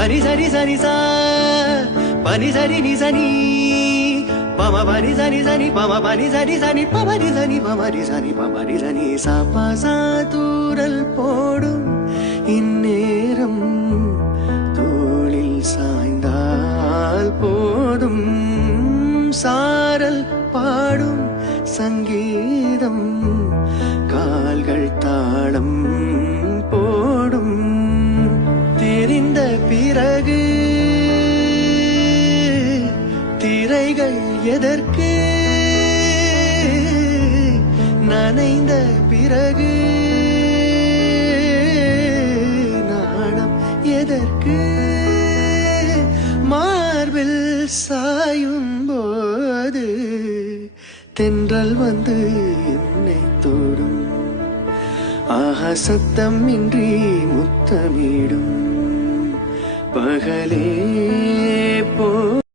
பனி சரி சரி சா பனி சரி நி சனி பம பனி சனி சனி பம பனி சரி சனி பமரி சனி பமரி சனி பமரி சனி சா தூரல் போடும் இந்நேரம் தோளில் சாய்ந்தால் போதும் சாரல் பாடும் சங்கீதம் கால்கள் தாளம் போடும் தெரிந்த பிறகு திரைகள் எதற்கு நனைந்த பிறகு நாணம் எதற்கு மார்பில் சாயும் போது தென்றல் வந்து என்னை தோடும் ஆஹா சத்தம் இன்றி முத்தமிடும் பகலே